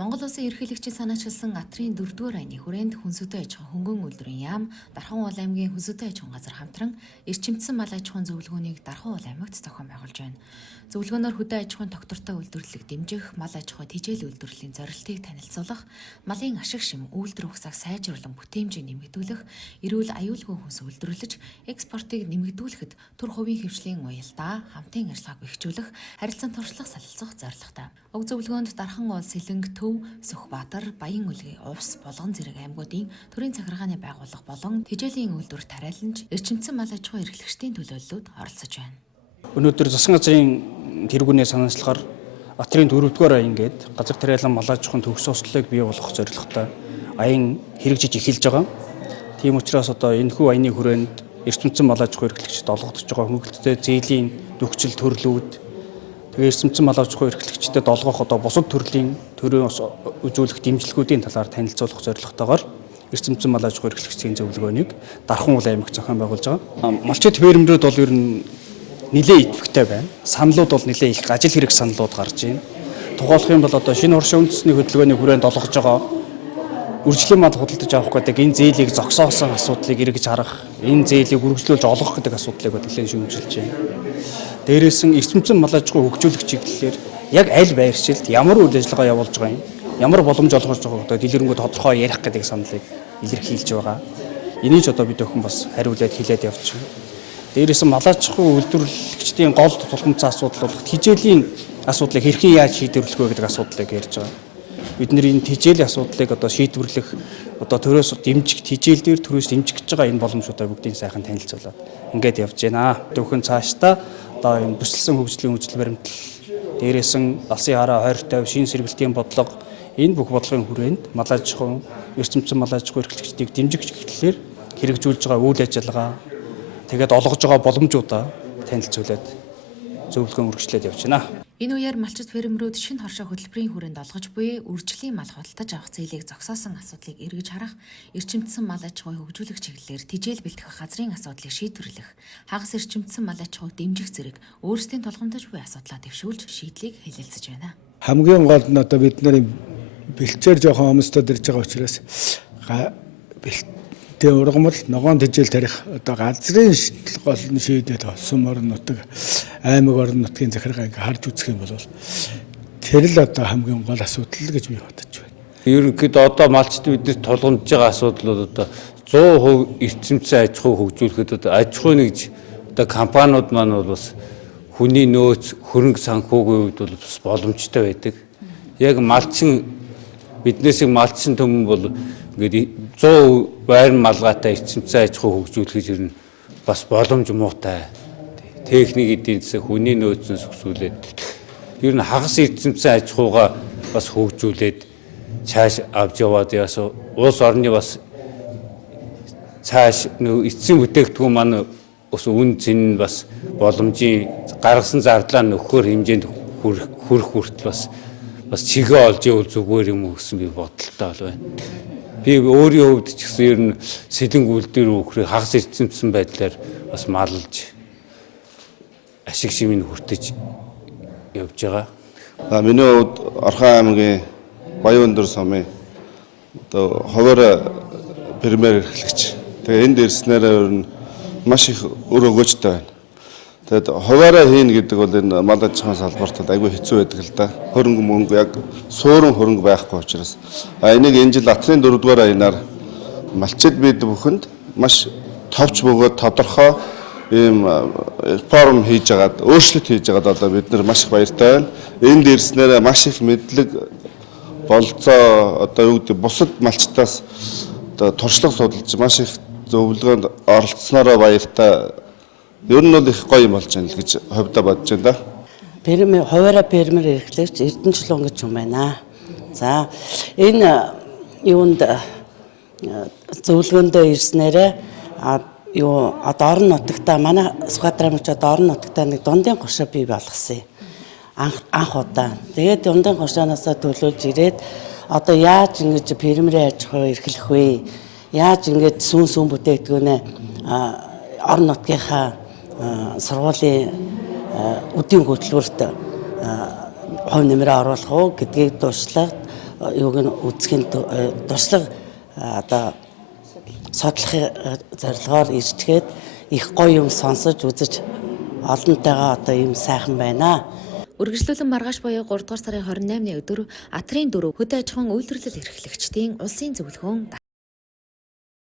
Монгол Улсын ерөнхийлөгчийн санаачилсан Атрын 4-р аяны хүрээнд хүнсүдэ аж ахуйн хөнгөн үйлдвэрийн яам, Дархан уул аймгийн хүнсүдэ аж ахуйн газар хамтран эрчимдсэн мал аж ахуйн зөвлөгөөнийг Дархан уул аймагт зохион байгуулж байна. Зөвлөгөөнөөр хөдөө аж ахуйн тогтвортой үйлдвэрлэлийг дэмжих, мал аж ахуй тэжээл үйлдвэрлэлийн зорилтыг танилцуулах, малын ашиг шим үйлдвэр ухсааг сайжруулан бүтээмжийг нэмэгдүүлэх, эрүүл аюулгүй хүнс үйлдвэрлэж, экспортыг нэмэгдүүлэхэд төр хувийн хвшлийн уялдаа, хамтын ажиллагааг бэхжүүлэх, харилцан туршлага солилцох зорилготой. Уг зөвлөгөөнд Дархан уул, Сэлэнг, Төв, Сүхбаатар, Баян Үлгий, Увс, Булган зэрэг аймагуудын төрийн захиргааны байгууллага болон тэжээлийн үйлдвэр тариаланж эрчимдсэн мал аж ахуйн эрхлэгчдийн төлөөллөд оролцож байна. Өнөөдөр засгийн газрын тэргүүний санаачлахаар Атрын 4-р аян гээд газар тариалан мал аж ахуйн төгс ослыг бий болгох зорилготой аян хэрэгжиж эхэлж байгаа. Тийм учраас одоо энэхүү аяны хүрээнд эрчимдсэн мал аж ахуйн эрхлэгчид олгогдож байгаа хөнгөлөлттэй зээлийн нөхцөл төрлүүд, тэгээ эрчимдсэн мал аж ахуйн эрхлэгчдэд олгох одоо бусад төрлийн төрийн үзүүлэх дэмжлэгүүдийн талаар танилцуулах зорилготойгоор эрчимдсэн мал аж ахуйн эрхлэгчдийн зөвлөгөөнийг Дархан уул аймагт зохион байгуулж байгаа. Малчид фермерүүд бол ер нь нэлээд идэвхтэй байна. Саналууд бол нэлээд их ажил хэрэг саналууд гарч байна. Тухайлах юм бол одоо шинэ оршин үндэсний хөдөлгөөний хүрээнд олгож байгаа үржлийн мал худалдаж авах гэдэг энэ зээлийг зогсоосон асуудлыг эргэж харах, энэ зээлийг үргэлжлүүлж олгох гэдэг асуудлыг нэлээд шүүмжилж байна. Дээрээс нь эрчимдсэн мал аж ахуйн хөгжүүлэх чиглэлээр яг аль байршилд ямар үйл ажиллагаа явуулж байгаа юм, ямар боломж олгож байгааг одоо дэлгэрэнгүй тодорхой ярих гэдэг саналыг илэрхийлж байгаа. Энийг ч одоо бид өхөн бас хариулаад хэлээд явж байна. Дээрээс нь мал аж ахуйн үйлдвэрлэгчдийн гол тулгымцсан асуудал бол тэжээлийн асуудлыг хэрхэн яаж шийдвэрлэх вэ гэдэг асуудлыг ярьж байгаа. Бид нэр энэ тэжээлийн асуудлыг одоо шийдвэрлэх одоо төрөөс дэмжих тэжээл дээр төрөөс дэмжих гэж байгаа энэ боломжуудаа бүгдийг сайхан танилцуулаад ингээд явж байна. Зөвхөн цаашдаа одоо энэ бүсэлсэн хөгжлийн үйлчлэл баримтал, дээрээс нь алсын хараа 20/50 шин сэргэлтийн бодлого, энэ бүх бодлогын хүрээнд мал аж ахуйн эрчимдсэн мал аж ахуйн эрхлэгчдийг дэмжих чиглэлээр хэрэгжүүлж байгаа үйл ажиллагаа, тэгээд олгож байгаа боломжуудаа танилцуулаад зөвлөгөө үргэлжлээд явж байна. Энэ үеэр малчид фермерүүд шинэ хоршоо хөтөлбөрийн хүрээнд олгож буй үржлийн мал худалдаж авах зээлийг зогсоосон асуудлыг эргэж харах, эрчимдсэн мал аж ахуйн хөгжүүлэх чиглэлээр тэжээл бэлтгэх газрын асуудлыг шийдвэрлэх, хагас эрчимдсэн мал аж ахуйг дэмжих зэрэг өөрсдийн тулгамдж буй асуудлаа дэвшүүлж шийдлийг хэлэлцэж байна. Хамгийн гол нь одоо бид нарын бэлчээр жоохон өмстөд ирж байгаа учраас бэлтээ ургамал ногоон тэжээл тарих одоо газрын гол нь шийдээд сум орон нутаг, аймаг орон нутгийн захиргаа ингээ харж үзэх юм бол тэр л одоо хамгийн гол асуудал гэж би бодож байна. Ерөнхийдөө одоо малчд биднээс тулгамдж байгаа асуудал бол одоо 100% эрчимдсэн аж ахуй хөгжүүлэхэд одоо аж ахуй нэгж одоо компаниуд маань бол бас хүний нөөц, хөрөнгө санхүүгийн хувьд бол бас боломжтой байдаг. Яг малчин биднээс малчин төмөн бол ингээд 100% байр малгайтай эрчимдсэн аж ахуй хөгжүүлэх ер нь бас боломж муутай. Техник эдийн засаг, хүний нөөцнөөс өсвүүлээд ер нь хагас эрчимдсэн аж ахуйгаа бас хөгжүүлээд цааш авч яваад яасан улс орны бас цааш эцсийн бүтээгдэхүүн маань ус үн цэн бас боломжийн гаргасан зардлаа нөхөр хэмжээнд хүрэх хүртэл бас чигээ олж ивэл зүгээр юм уу гэсэн би бодолтой байна. Би өөрийн хувьд ч гэсэн ер нь сэлэнг үйлдвэр өгөхрийг хагас эрчимдсэн байдлаар бас маллж ашиг шимийг хүртэж явж байгаа. Миний хувьд Орхон аймгийн Баян өндөр сумын одоо хуваарь фермер эрхлэгч. Тэгээ энд ирснээр ер нь маш их өр өгөөжтэй байна. Тэгэд хуваарь хийн гэдэг бол энэ мал аж ахуйн салбарт айгүй хэцүү байдаг л да. Хөрөнгө мөнгө яг суурин хөрөнгө байхгүй учраас энийг энэ жил Атрын 4-р аянаар малчид бид бүхэнд маш товч бөгөөд тодорхой ийм реформ хийж агаад өөрчлөлт хийж агаад одоо бид нар маш их баяртай байна. Энд ирснээр маш их мэдлэг болцоо одоо юу гэдэг бусад малчтаас одоо туршлага судалж маш их зөвлөгөөнд оролцсноороо баяртай. Ер нь бол их гоё юм болж байна л гэж хувьдаа бодож байна да. Фермер хуваарь фермер эрхлэгч Эрдэнэчлэн гэж юм байна. За энэ юунд зөвлөгөөндөө ирснээрээ юу одоо орон нутагта манай Сүхбаатар аймагт одоо орон нутагта нэг дундын гошоо бий болгосон. Анх удаа. Тэгээд дундын гошооноос төлөөлж ирээд одоо яаж ингэж фермерийн аж ахуй эрхлэх вэ? Яаж ингэж сүүн бүтээгдэхүүнээ орон нутгийнхаа сургуулийн үдийн хөтөлбөрт хувь нэмрээ оруулах уу гэдгийг дуршлаад юуг нь үзэхийн туршлага одоо судлахын зорилгоор ирчгээд их гоё юм сонсож үзэж олонтойгоо одоо ийм сайхан байна. Үргэлжлүүлэн маргааш буюу 3 дугаар сарын 28-ны өдөр Атрийн 4 хөдөө аж ахуйн үйлдвэрлэл эрхлэгчдийн улсын зөвлөгөөн